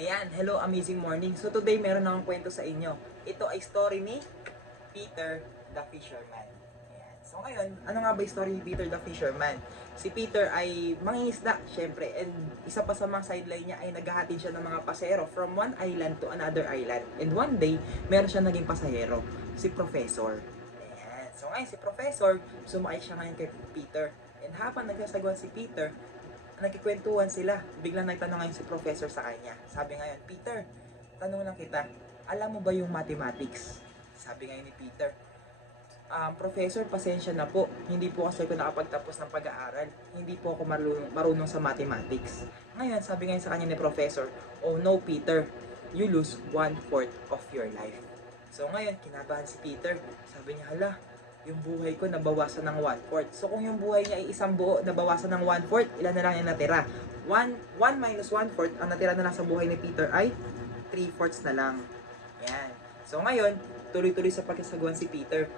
Ayan, hello amazing morning. So today meron akong kwento sa inyo. Ito ay story ni Peter the Fisherman. Ayan. So ngayon, ano nga ba yung story ni Peter the Fisherman? Si Peter ay mangingisda, syempre. And isa pa sa mga sideline niya ay naghahatid siya ng mga pasahero from one island to another island. And one day, meron siya naging pasahero, si Professor. Ayan. So ngayon, si Professor, sumakay siya ngayon kay Peter. And habang nagsasagwan si Peter, nagkikwentuhan sila. Biglang nagtanong ngayon si Professor sa kanya. Sabi ngayon, Peter, tanong lang kita, alam mo ba yung mathematics? Sabi ngayon ni Peter, Professor, pasensya na po. Hindi po kasi ako nakapagtapos ng pag-aaral. Hindi po ako marunong sa mathematics. Ngayon, sabi ngayon sa kanya ni Professor, oh no, Peter, you lose 1/4 of your life. So ngayon, kinabahan si Peter. Sabi niya, hala, yung buhay ko nabawasan ng 1/4. So kung yung buhay niya ay isang buo, nabawasan ng 1/4, ilan na lang yung natira? 1 minus 1/4, ang natira na lang sa buhay ni Peter ay 3/4 na lang. Yan. So ngayon, tuloy-tuloy sa pagkasagwan si Peter.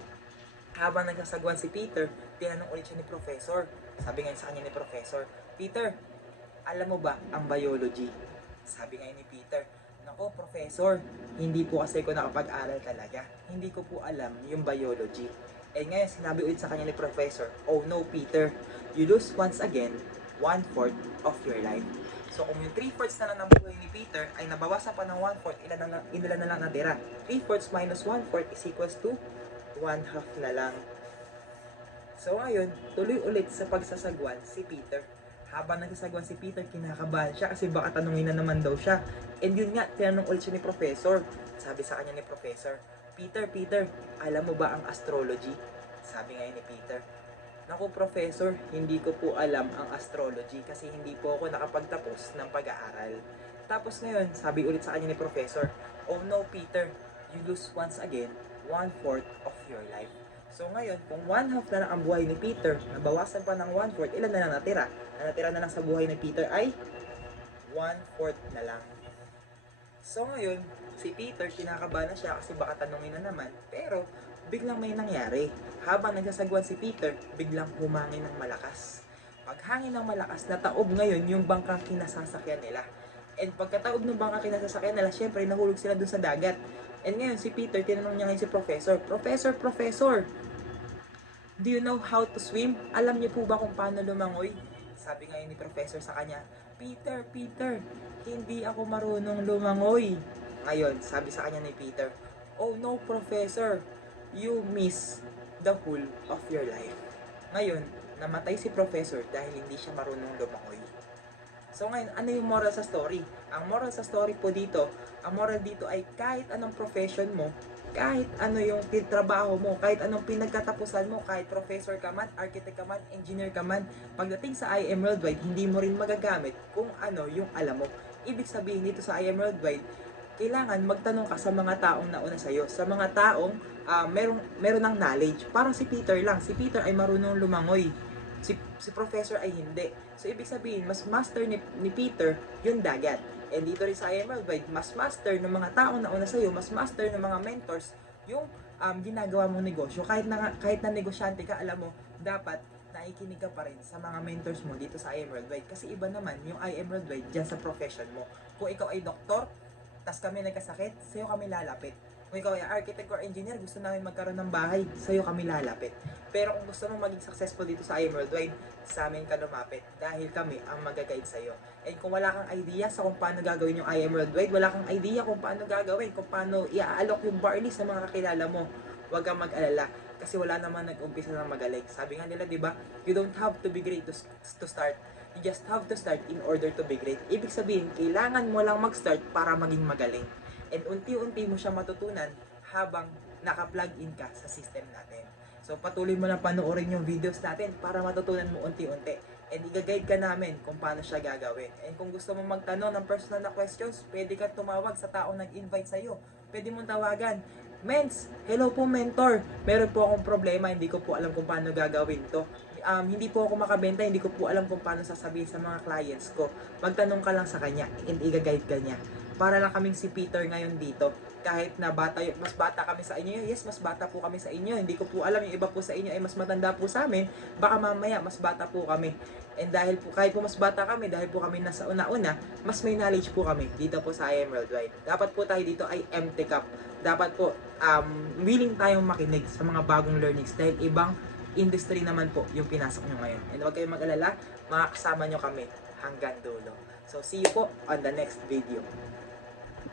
Habang nagsasagwan si Peter, tinanong ulit siya ni Professor. Sabi ngayon sa kanya ni Professor, Peter, alam mo ba ang biology? Sabi ngayon ni Peter, nako Professor, hindi po kasi ko nakapag-aral talaga. Hindi ko po alam yung biology. Eh ngayon, sinabi ulit sa kanya ni Professor, oh no Peter, you lose once again 1/4 of your life. So kung yung 3/4 na lang ng buhay ni Peter ay nabawasan pa ng 1/4, ilan na lang natira? 3/4 minus 1/4 is equals to 1/2 na lang. So ngayon, tuloy ulit sa pagsasagwan si Peter. Habang nagsasagwan si Peter, kinakabahan siya kasi baka tanungin na naman daw siya. And yun nga, tinanong ulit siya ni Professor. Sabi sa kanya ni Professor, Peter, alam mo ba ang astrology? Sabi ngayon ni Peter, naku Professor, hindi ko po alam ang astrology kasi hindi po ako nakapagtapos ng pag-aaral. Tapos ngayon, sabi ulit sa kanya ni Professor, oh no Peter, you lose once again 1/4 of your life. So ngayon, kung 1/2 na lang ang buhay ni Peter, nabawasan pa ng 1/4, ilan na lang natira? Ang natira na lang sa buhay ni Peter ay 1/4 na lang. So ngayon, si Peter, kinakabahan na siya kasi baka tanungin na naman. Pero, biglang may nangyari. Habang nagsasagwan si Peter, biglang humangin ng malakas. Paghangin ng malakas, nataob ngayon yung bangkang kinasasakyan nila. And pagkataob ng bangkang kinasasakyan nila, syempre nahulog sila dun sa dagat. And ngayon si Peter, tinanong niya ngayon si Professor, Professor, do you know how to swim? Alam niyo po ba kung paano lumangoy? Sabi ngayon ni Professor sa kanya, Peter, hindi ako marunong lumangoy. Ngayon, sabi sa kanya ni Peter, oh no Professor, you miss the whole of your life. Ngayon, namatay si Professor dahil hindi siya marunong lumangoy. So ngayon, ano yung moral sa story? Ang moral sa story po dito, ang moral dito ay kahit anong profession mo, kahit ano yung trabaho mo, kahit anong pinagkatapusan mo, kahit professor ka man, architect ka man, engineer ka man, pagdating sa IM Worldwide, hindi mo rin magagamit kung ano yung alam mo. Ibig sabihin dito sa IM Worldwide, kailangan magtanong ka sa mga taong nauna sa'yo, sa mga taong meron ng knowledge. Parang si Peter lang, si Peter ay marunong lumangoy, si Professor ay hindi. So ibig sabihin, mas master ni Peter yung dagat. And dito rin sa IM Worldwide, mas master ng mga taong nauna sa'yo, mas master ng mga mentors yung ginagawa mong negosyo. Kahit na negosyante ka, alam mo, dapat naikinig ka pa rin sa mga mentors mo dito sa IM Worldwide. Kasi iba naman yung IM Worldwide dyan sa profession mo. Kung ikaw ay doktor, tas kami nagkasakit, sa'yo kami lalapit. Kung ikaw ay architect or engineer, gusto namin magkaroon ng bahay, sa'yo kami lalapit. Pero kung gusto mong maging successful dito sa IM Worldwide, sa amin ka lumapit dahil kami ang mag-guide sa'yo. And kung wala kang idea sa kung paano gagawin yung IM Worldwide, wala kang idea kung paano gagawin, kung paano i-aalok yung barley sa mga kakilala mo, huwag kang mag-alala. Kasi wala naman nag-umpisa ng magaling. Sabi nga nila, di ba, you don't have to be great to start. You just have to start in order to be great. Ibig sabihin, kailangan mo lang mag-start para maging magaling. And unti-unti mo siya matutunan habang naka-plug in ka sa system natin. So patuloy mo lang panoorin yung videos natin para matutunan mo unti-unti. And i-guide ka namin kung paano siya gagawin. And kung gusto mo magtanong ng personal na questions, pwede kang tumawag sa taong nag-invite sa'yo. Pwede mong tawagan, Mens, hello po mentor. Meron po akong problema, hindi ko po alam kung paano gagawin to. Hindi po ako makabenta, hindi ko po alam kung paano sasabihin sa mga clients ko. Magtanong ka lang sa kanya and i-guide ka niya. para lang kaming si Peter ngayon dito. Kahit na mas bata kami sa inyo, yes, mas bata po kami sa inyo. Hindi ko po alam, yung iba po sa inyo ay mas matanda po sa amin. Baka mamaya, mas bata po kami. And dahil po, kahit po mas bata kami, dahil po kami nasa una-una, mas may knowledge po kami dito po sa IM Worldwide. Dapat po tayo dito ay MTCAP. Dapat po, willing tayong makinig sa mga bagong learnings dahil ibang industry naman po yung pinasok nyo ngayon. And huwag kayong mag-alala, makakasama nyo kami hanggang dulo. So, see you po on the next video.